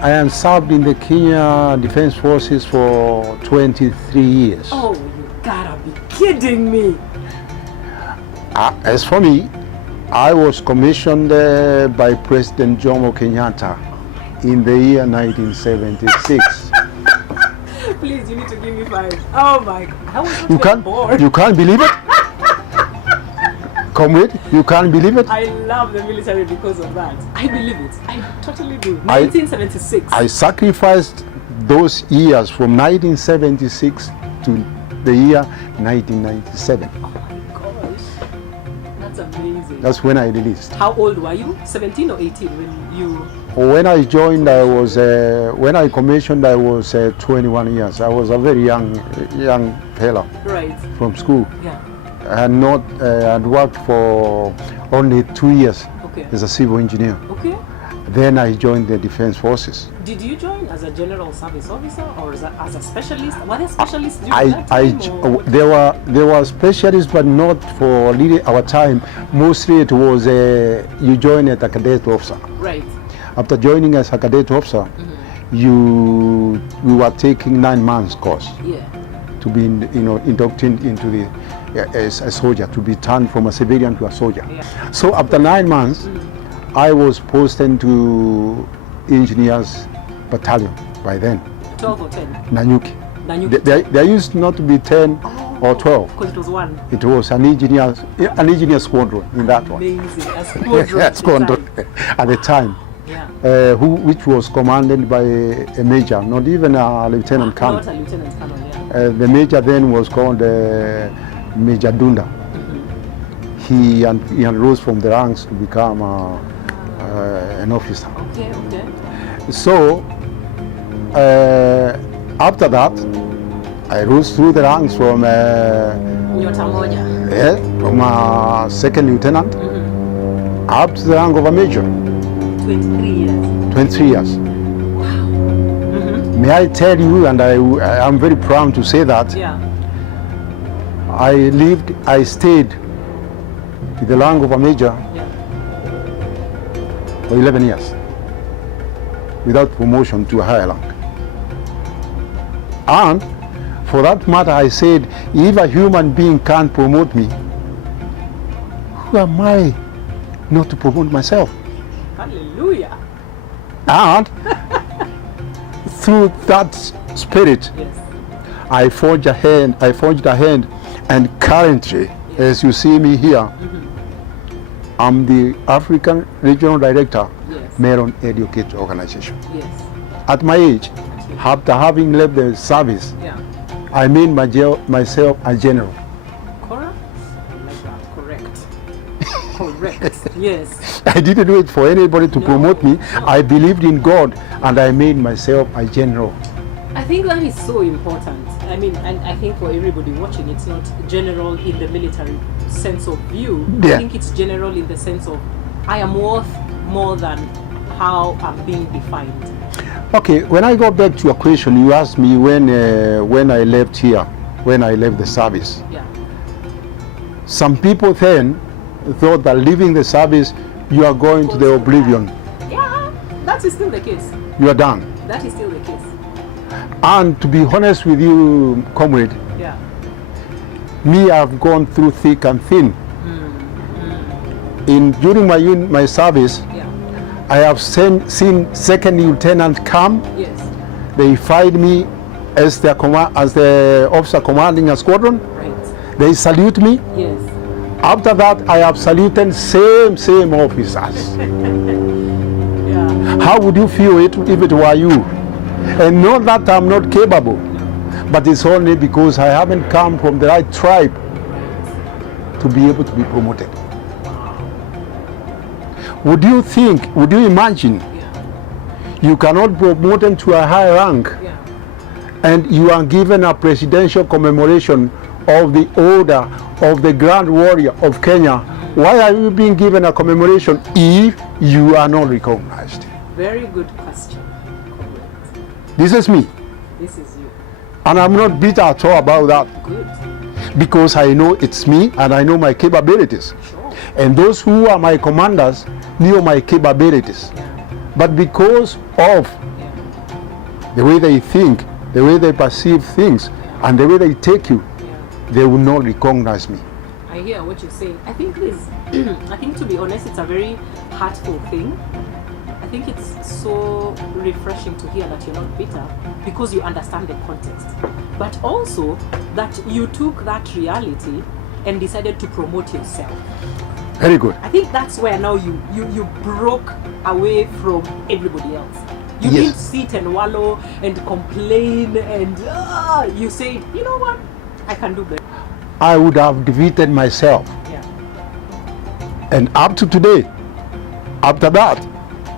I am served in the Kenya Defense Forces for 23 years. Oh, you gotta be kidding me. As for me, I was commissioned by President Jomo Kenyatta in the year 1976. Please, you need to give me 5. Oh my God. I was not born. You can't believe it? Comrade, you can't believe it? I love the military because of that. I believe it. I totally do. 1976. I sacrificed those years from 1976 to the year 1997. Oh my gosh. That's amazing. That's when I released. How old were you? 17 or 18 when you... When I joined, when I commissioned, I was 21 years. I was a very young fella. Right. From school. Yeah. I had worked for only 2 years as a civil engineer. Okay. Then I joined the Defense Forces. Did you join as a general service officer or as a specialist? Were there specialists there were specialists, but not for really our time. Mostly it was you join as a cadet officer. Right. After joining as a cadet officer, we were taking 9 months course. Yeah. To be inducted into the as a soldier, to be turned from a civilian to a soldier. Yeah. So after 9 months, I was posted to Engineers Battalion by then. 12 or 10? Nanyuki. There used not to be 10 or 12. Because it was 1. It was an engineer squadron in that one. Amazing, a squadron. Squadron at the time. Yeah. Which was commanded by a major, not even a lieutenant colonel. Not a lieutenant colonel, yeah. The major then was called Major Dunda. He rose from the ranks to become an officer. Okay. So after that, I rose through the ranks from from a second lieutenant up to the rank of a major. 23 years. 23 years. Wow. May I tell you, and I am very proud to say that. Yeah. I stayed with the rank of a major for 11 years without promotion to a higher rank. And for that matter, I said, if a human being can't promote me, who am I not to promote myself? Hallelujah. And through that spirit, I forged ahead, and currently, as you see me here, I'm the African Regional Director, Meron Educate Organization. Yes. At my age, after having left the service, I made myself a general. Correct. Yes. I didn't do it for anybody to promote me. I believed in God, and I made myself a general. I think that is so important. I mean, and I think for everybody watching, it's not general in the military sense of view. I think it's general in the sense of I am worth more than how I'm being defined. Okay, when I go back to your question, you asked me when I left here, when I left the service. Yeah. Some people then thought that leaving the service, you are going to the oblivion. Yeah, that is still the case. You are done. That is still the case. And to be honest with you, comrade, me, I've gone through thick and thin. During my service, I have seen second lieutenant come. Yes. They find me as the officer commanding a squadron. Right. They salute me. Yes. After that, I have saluted same officers. How would you feel if it were you? And not that I'm not capable, but it's only because I haven't come from the right tribe to be able to be promoted. Would you imagine you cannot be promoted to a high rank and you are given a presidential commemoration of the Order of the Grand Warrior of Kenya? Why are you being given a commemoration if you are not recognized? Very good question. This is me. This is you. And I'm not bitter at all about that. Good. because I know it's me and I know my capabilities. Sure. And those who are my commanders knew my capabilities. Yeah. But because of the way they think, the way they perceive things, and the way they take you, they will not recognize me. I hear what you're saying. I think I think, to be honest, it's a very heartful thing. I think it's so refreshing to hear that you're not bitter because you understand the context, but also that you took that reality and decided to promote yourself. Very good. I think that's where now you broke away from everybody else. You Yes. didn't sit and wallow and complain and you said, you know what, I can do better. I would have defeated myself. Yeah. And up to today, after that,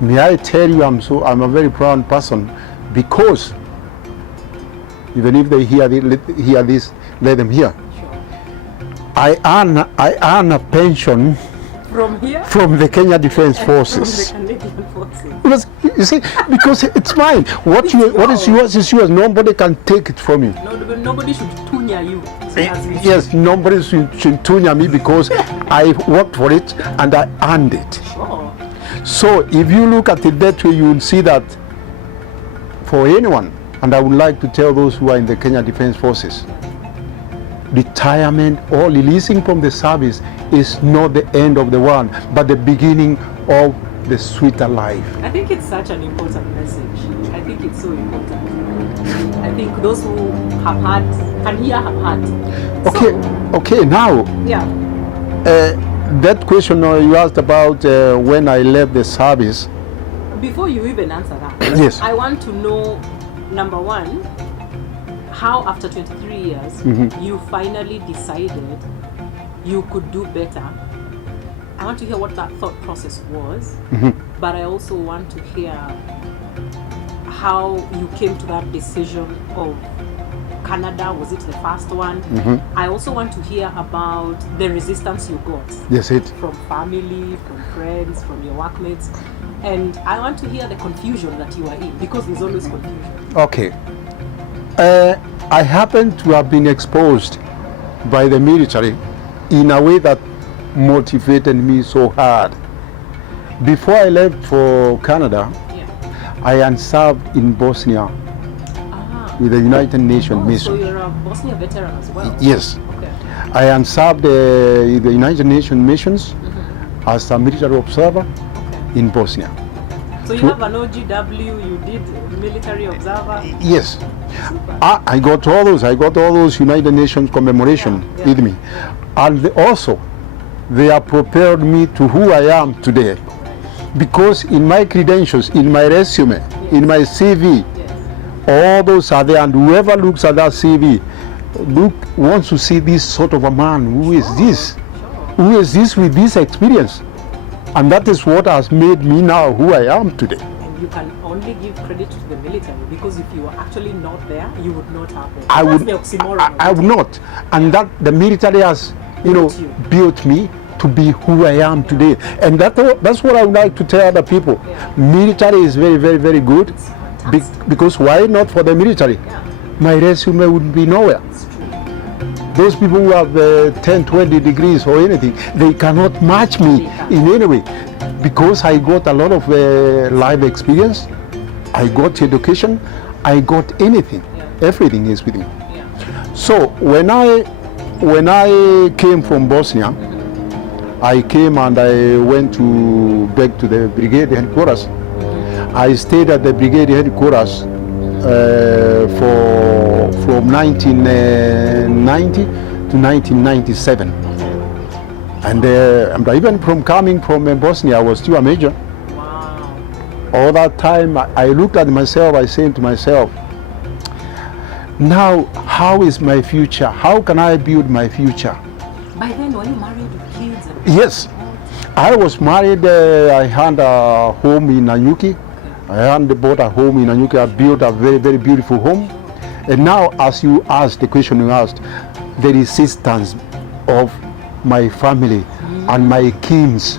may I tell you, I'm a very proud person, because even if they hear this, let them hear. Sure. I earn a pension From here? from the Kenya Defense Forces. From the Canadian Forces. Because, you see, because it's mine. What is yours is yours. Nobody can take it from you. Nobody should tunya you. as we say. Yes, nobody should tunya me because I worked for it and I earned it. Sure. So if you look at it that way, you will see that for anyone, and I would like to tell those who are in the Kenya Defense Forces, retirement or releasing from the service is not the end of the world, but the beginning of the sweeter life. I think it's such an important message. I think it's so important. I think those who have had can hear have had. Okay, okay. Now, Yeah. that question you asked about when I left the service. Before you even answer that, Yes. I want to know, number one, how after 23 years you finally decided you could do better. I want to hear what that thought process was, but I also want to hear how you came to that decision of Canada. Was it the first one? I also want to hear about the resistance you got. Yes, it. From family, from friends, from your workmates. And I want to hear the confusion that you are in, because there's always confusion. Okay. I happen to have been exposed by the military in a way that motivated me so hard. Before I left for Canada, Yeah. I had served in Bosnia with the United Nations So mission. you're a Bosnia veteran as well? Yes. Okay. I had served in the United Nations missions as a military observer Okay. in Bosnia. So you have an OGW, you did military observer? Yes. Super. I got all those United Nations commemoration Yeah, with me. And also, they have prepared me to who I am today. Because in my credentials, in my resume, in my CV, Yes. all those are there, and whoever looks at that CV wants to see this sort of a man. Who is this? Sure. Who is this with this experience? And that is what has made me now who I am today. And you can only give credit to the military, because if you were actually not there, you would not have it. I That's would, the oxymoron. I would not. And that the military has, Built you. built me to be who I am today. And that's what I would like to tell other people. Yeah. Military is very, very, very good. It's fantastic. Because why not for the military? Yeah, My resume would be nowhere. it's true. Those people who have 10, 20 degrees or anything, they cannot match me in any way. Because I got a lot of life experience, I got education, I got anything. Yeah. Everything is with me. Yeah. So when I came from Bosnia, I came and I went back to the brigade headquarters. I stayed at the brigade headquarters from 1990 to 1997. And even from coming from Bosnia, I was still a major. Wow. All that time, I looked at myself, I said to myself, now, how is my future? How can I build my future? By then, were you married with kids? And Yes, I was married. I had a home in Nanyuki. I had bought a home in Nanyuki. I built a very, very beautiful home. And now, as you asked, the question you asked, the resistance of my family and my kins.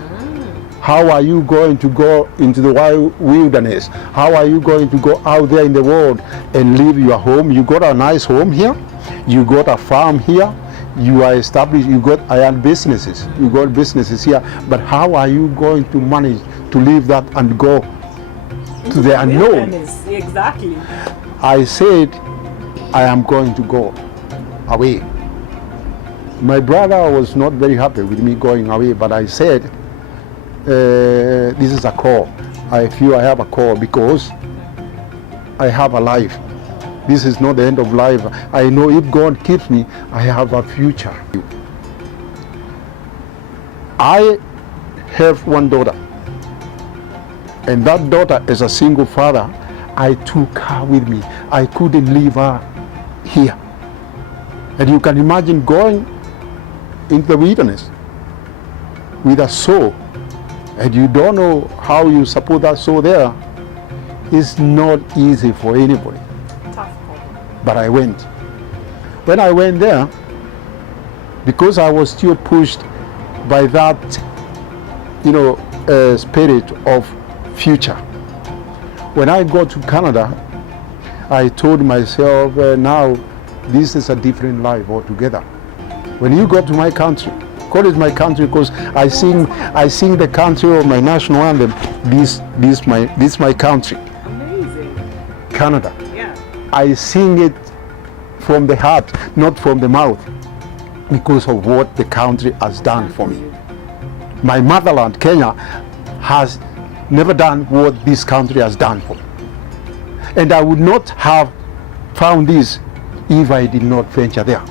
How are you going to go into the wilderness? How are you going to go out there in the world and leave your home? You got a nice home here. You got a farm here. You are established, I had businesses, you got businesses here, but how are you going to manage to leave that and go to the unknown? Exactly. I said, I am going to go away. My brother was not very happy with me going away, but I said, this is a call. I feel I have a call because I have a life. This is not the end of life. I know if God keeps me, I have a future. I have one daughter, and that daughter is a single father. I took her with me. I couldn't leave her here. And you can imagine going into the wilderness with a soul, and you don't know how you support that soul there. It's not easy for anybody. But I went. When I went there, because I was still pushed by that, spirit of future. When I got to Canada, I told myself, now this is a different life altogether. When you go to my country, call it my country because I sing the country of my national anthem. This my country. Amazing. Canada. Yeah. I sing it from the heart, not from the mouth, because of what the country has done for me. My motherland, Kenya, has never done what this country has done for me. And I would not have found this if I did not venture there.